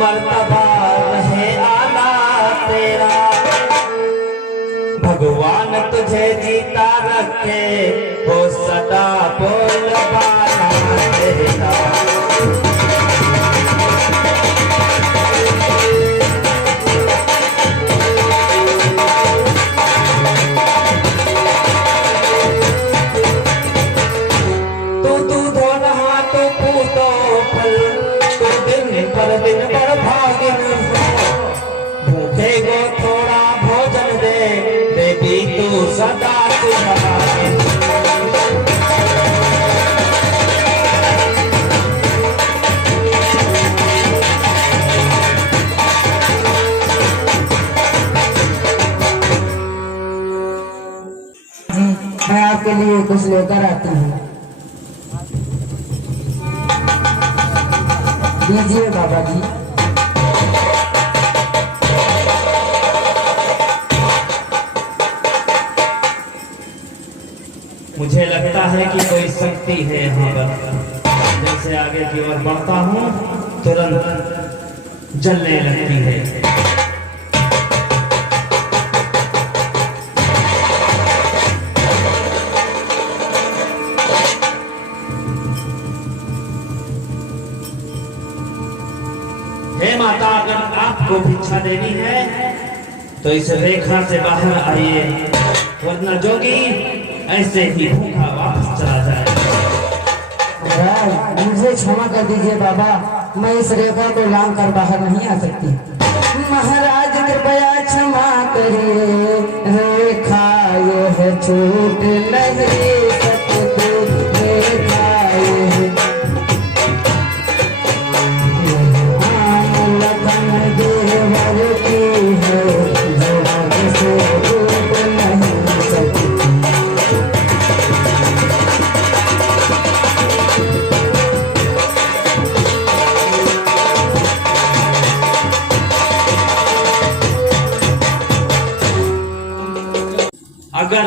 मर्तबा रहे आला तेरा। भगवान तुझे जीता रखे, हो सदा बोलबाला तेरा। दिन पर भागिन भूखे को थोड़ा भोजन दे, बेटी तू सदा सुहागिन। मैं आपके लिए कुछ लेकर आती हूँ। दीजिए बाबा जी। मुझे लगता है कि कोई शक्ति है यहाँ पर। जैसे आगे की ओर बढ़ता हूँ तुरंत जलने लगती है। हे माता, अगर आपको भिक्षा देनी है तो इस रेखा से बाहर आइए, वरना जोगी ऐसे ही भूखा वापस चला जाए। महाराज मुझे क्षमा कर दीजिए बाबा, मैं इस रेखा को लांग कर बाहर नहीं आ सकती। महाराज कृपया क्षमा करिए, रेखा यह छूट नहीं सकती। रेखा अगर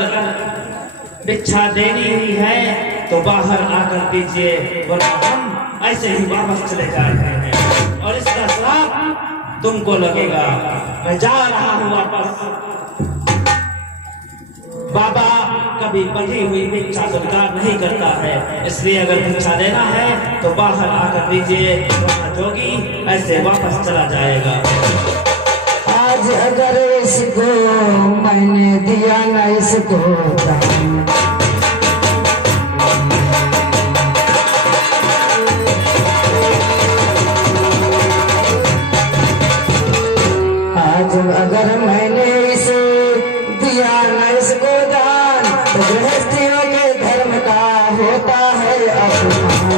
भिक्षा देनी ही है तो बाहर आकर दीजिए, वरना हम ऐसे ही वापस चले जाएंगे और इसका श्राप तुमको लगेगा। मैं जा रहा हूँ वापस। बाबा कभी बढ़ी हुई भिक्षा स्वीकार नहीं करता है, इसलिए अगर भिक्षा देना है तो बाहर आकर दीजिए, वरना जोगी ऐसे वापस चला जाएगा। आज अगर इसको मैंने दिया ना इसको आज अगर मैंने इसे दिया ना इसको दान, तो गृहस्थियों के धर्म का होता है अपमान।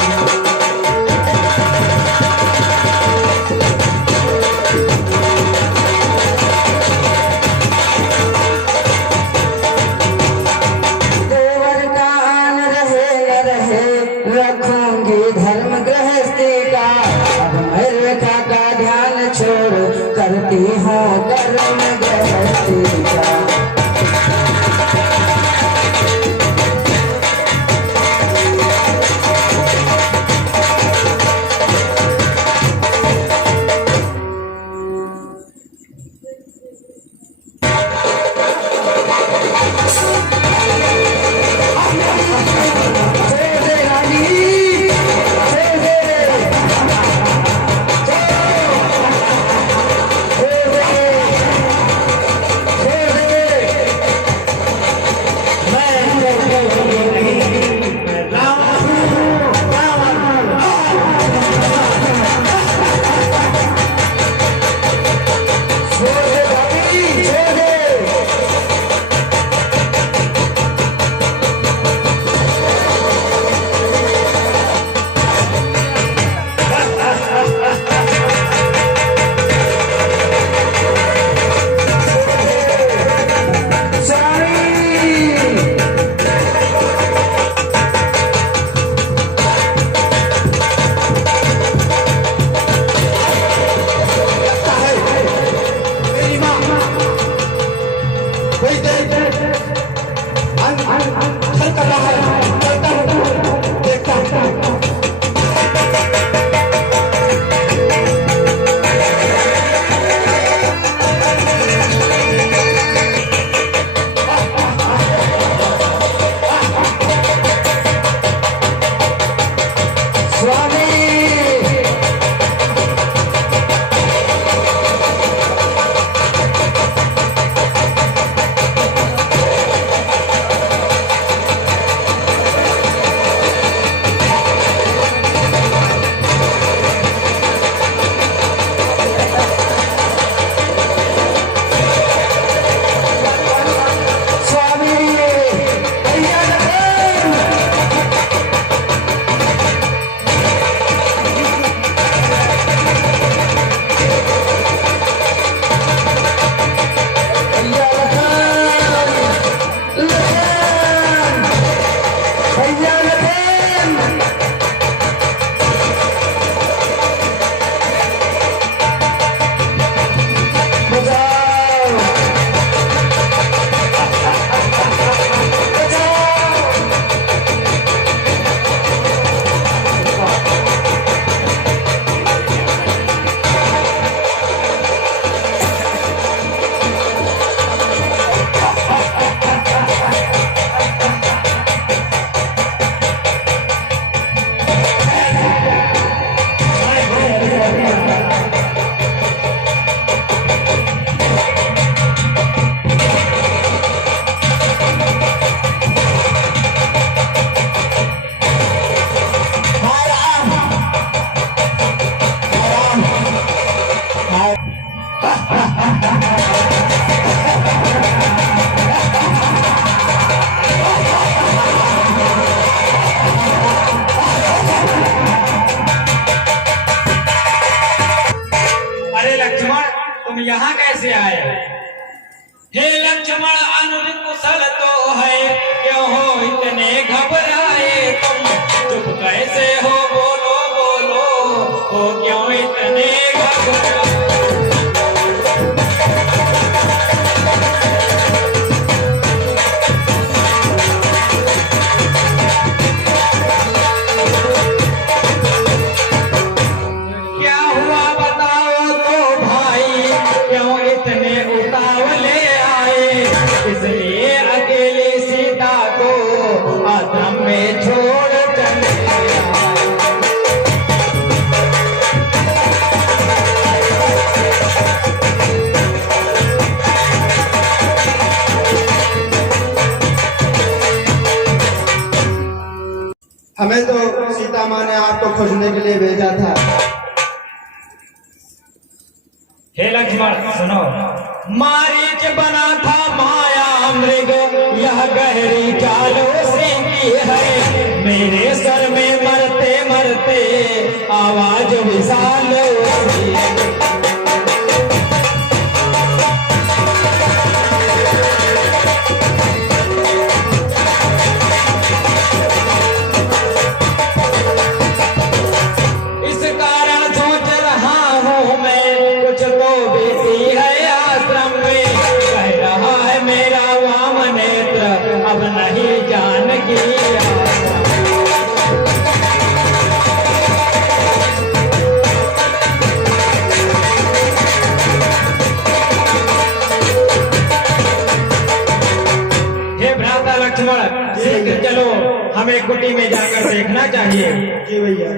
यहाँ कैसे आए? हे लक्ष्मण अनुज कुशल तो है, क्यों हो इतने घबराए तुम? चुप कैसे हो, बोलो बोलो, हो क्यों इतने घबराए? क्या हुआ बताओ तो भाई, क्यों इतने उतावले आए? इसलिए अकेली सीता को आश्रम में छोड़ चले आए। हमें तो सीता माँ ने आपको खोजने के लिए भेजा था। हे लक्ष्मण सुनो, मारीच बना था माया मृग, यह गहरी चालों से की है। मेरे सर में मरते मरते आवाज विशाल सी। इस कारण सोच रहा हूँ मैं, कुछ तो बीती है आश्रम में। कह रहा है मेरा वाम नेत्र, अब नहीं जानकी हे भ्राता लक्ष्मण, शीघ्र चलो, हमें कुटी में जाकर देखना चाहिए। जी भैया।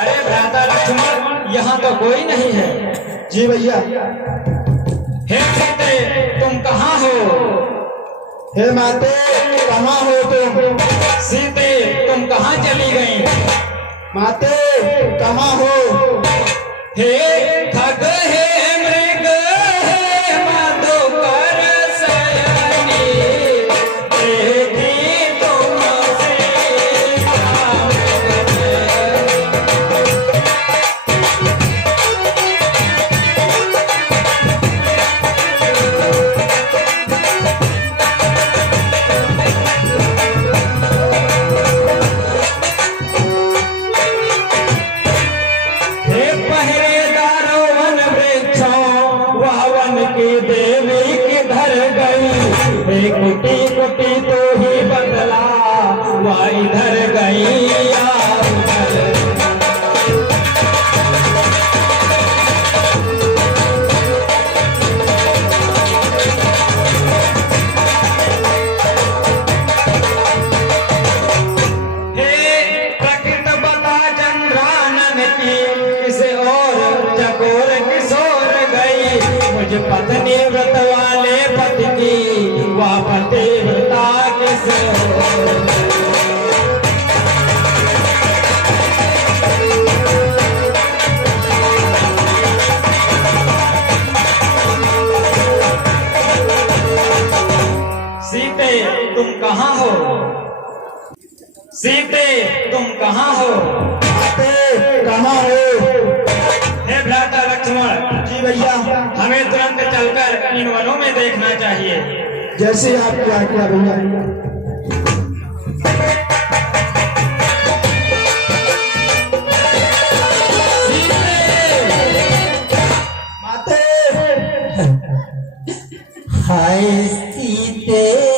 अरे भ्राता लक्ष्मण, यहाँ तो कोई नहीं है। जी भैया। हे सीते, तुम कहाँ हो? हे माते, कहाँ हो तुम? सीते, तुम कहाँ चली गई? माते, कहाँ हो? हे खग, हे मृग, हे मधुकर सयनी, देखी तुमसे काम हे पहरेदारों वन वृक्षों, वह वन की देवी किधर गई? हे कुटी कुटी तो ही बदला, वह इधर गई या उधर? हे प्रकृत बता चंद्रानन की, किसे और चकोर किशोर गई? मुझ पत्नी व्रत वाले पति की, वह पतिव्रता किस ओर? सीते, तुम कहाँ हो? सीते, तुम कहाँ हो? माते, कहाँ हो? हे भ्राता लक्ष्मण, जी भैया। हमें तुरंत चलकर इन वनों में देखना चाहिए। जैसे आपकी आज्ञा भैया। माते, हाय सीते